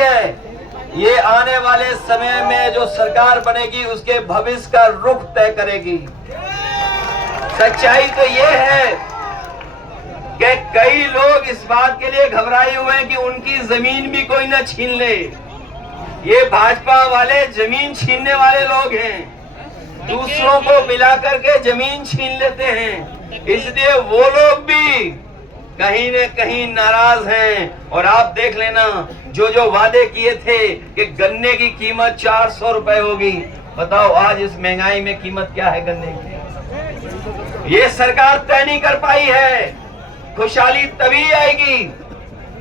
है, ये आने वाले समय में जो सरकार बनेगी उसके भविष्य का रुख तय करेगी। सच्चाई तो ये है कि कई लोग इस बात के लिए घबराए हुए हैं कि उनकी जमीन भी कोई न छीन ले। ये भाजपा वाले जमीन छीनने वाले लोग हैं, दूसरों को मिला करके जमीन छीन लेते हैं, इसलिए वो लोग भी कहीं न कहीं नाराज हैं। और आप देख लेना, जो वादे किए थे कि गन्ने की कीमत 400 रुपए होगी, बताओ आज इस महंगाई में कीमत क्या है गन्ने की? ये सरकार तय नहीं कर पाई है। खुशहाली तभी आएगी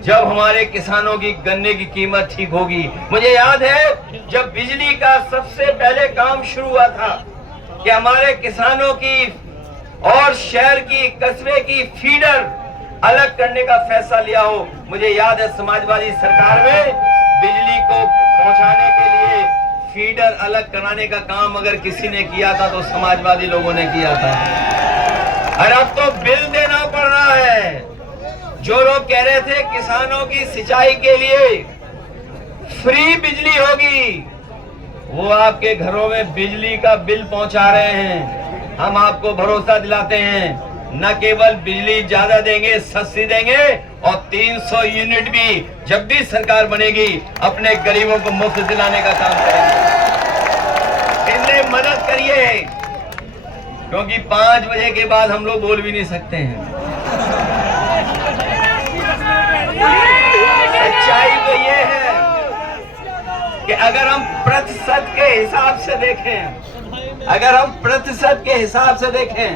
जब हमारे किसानों की गन्ने की कीमत ठीक होगी। मुझे याद है जब बिजली का सबसे पहले काम शुरू हुआ था कि हमारे किसानों की और शहर की, कस्बे की फीडर अलग करने का फैसला लिया हो। मुझे याद है समाजवादी सरकार में बिजली को पहुंचाने के लिए फीडर अलग कराने का काम अगर किसी ने किया था तो समाजवादी लोगों ने किया था। और अब तो बिल देना पड़ रहा है। जो लोग कह रहे थे किसानों की सिंचाई के लिए फ्री बिजली होगी, वो आपके घरों में बिजली का बिल पहुंचा रहे हैं। हम आपको भरोसा दिलाते हैं, न केवल बिजली ज्यादा देंगे, सस्ती देंगे, और 300 यूनिट भी जब भी सरकार बनेगी अपने गरीबों को मुफ्त दिलाने का काम करेंगे। इनसे मदद करिए, क्योंकि 5 बजे के बाद हम लोग बोल भी नहीं सकते हैं। सच्चाई तो ये है कि अगर हम प्रतिशत के हिसाब से देखें, अगर हम प्रतिशत के हिसाब से देखें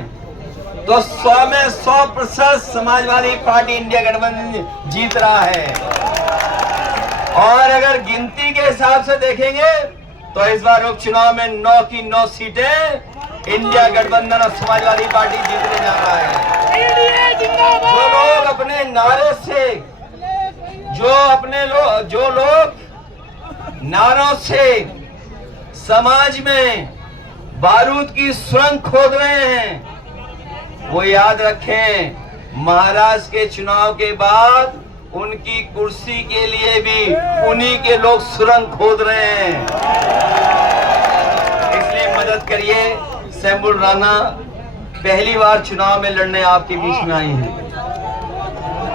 तो 100 में 100% समाजवादी पार्टी इंडिया गठबंधन जीत रहा है। और अगर गिनती के हिसाब से देखेंगे तो इस बार उपचुनाव में 9 की 9 सीटें इंडिया गठबंधन और समाजवादी पार्टी जीतने जा रहा है। जो लोग अपने नारे से, जो लोग नारों से समाज में बारूद की सुरंग खोद रहे हैं, वो याद रखें महाराष्ट्र के चुनाव के बाद उनकी कुर्सी के लिए भी उन्हीं के लोग सुरंग खोद रहे हैं। इसलिए मदद करिए। शंभू राणा पहली बार चुनाव में लड़ने आपके बीच में आई हैं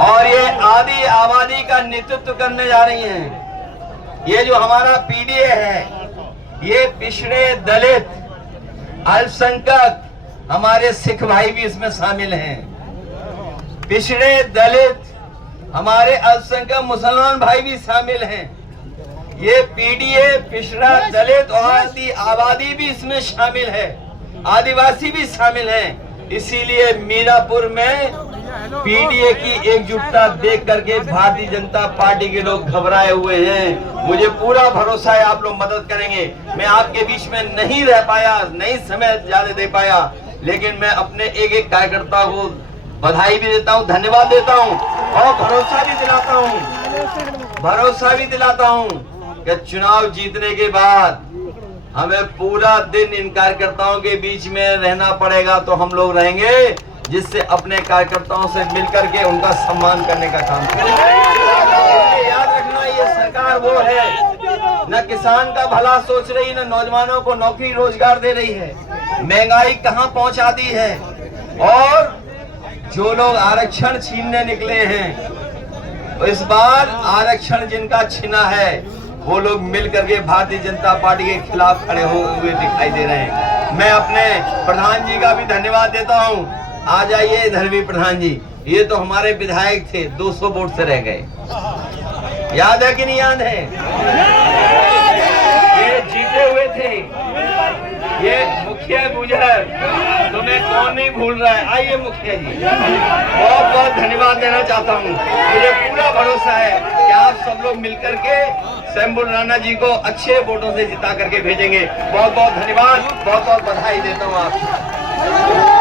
और ये आदि आबादी का नेतृत्व करने जा रही हैं। ये जो हमारा पीडीए है, ये पिछड़े, दलित, अल्पसंख्यक, हमारे सिख भाई भी इसमें शामिल हैं। पिछड़े, दलित, हमारे अल्पसंख्यक मुसलमान भाई भी शामिल हैं। ये पीडीए, पिछड़ा, दलित और आदि आबादी भी इसमें शामिल है, आदिवासी भी शामिल हैं। इसीलिए मीरापुर में पीडीए की एकजुटता देख करके भारतीय जनता पार्टी के लोग घबराए हुए हैं। मुझे पूरा भरोसा है आप लोग मदद करेंगे। मैं आपके बीच में नहीं रह पाया, नहीं समय ज्यादा दे पाया, लेकिन मैं अपने एक एक कार्यकर्ता को बधाई भी देता हूं, धन्यवाद देता हूं और भरोसा भी दिलाता हूं कि चुनाव जीतने के बाद हमें पूरा दिन इन कार्यकर्ताओं के बीच में रहना पड़ेगा तो हम लोग रहेंगे, जिससे अपने कार्यकर्ताओं से मिलकर के उनका सम्मान करने का काम करेंगे। याद रखना, ये सरकार वो है न किसान का भला सोच रही, न नौजवानों को नौकरी रोजगार दे रही है। महंगाई कहां पहुंचा दी है। और जो लोग आरक्षण छीनने निकले हैं, तो इस बार आरक्षण जिनका छीना है वो लोग मिल करके भारतीय जनता पार्टी के खिलाफ खड़े हुए दिखाई दे रहे हैं। मैं अपने प्रधान जी का भी धन्यवाद देता हूं। आ जाइए इधर भी प्रधान जी, ये तो हमारे विधायक थे, 200 वोट से रह गए। याद है कि नहीं याद है? ये जीते हुए थे, ये मुखिया गुजर, तुम्हें कौन नहीं भूल रहा है। आइए मुखिया जी, बहुत बहुत धन्यवाद देना चाहता हूँ। मुझे पूरा भरोसा है कि आप सब लोग मिलकर के शंभू राणा जी को अच्छे वोटों से जिता करके भेजेंगे। बहुत बहुत धन्यवाद, बहुत बहुत बधाई देता हूँ आपको।